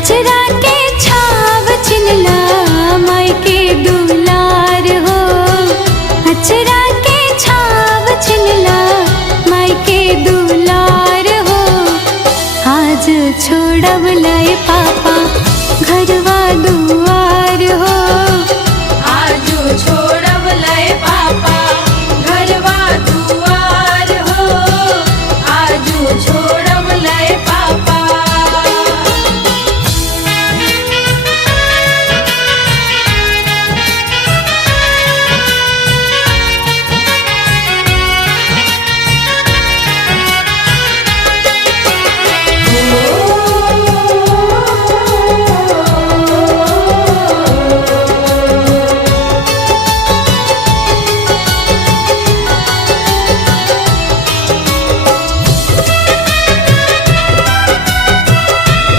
अचरा के छाव छिनला माई के दुलार हो। अचरा के छाव छिनला माई के दुलार हो। आज छोड़ब लाए पापा घर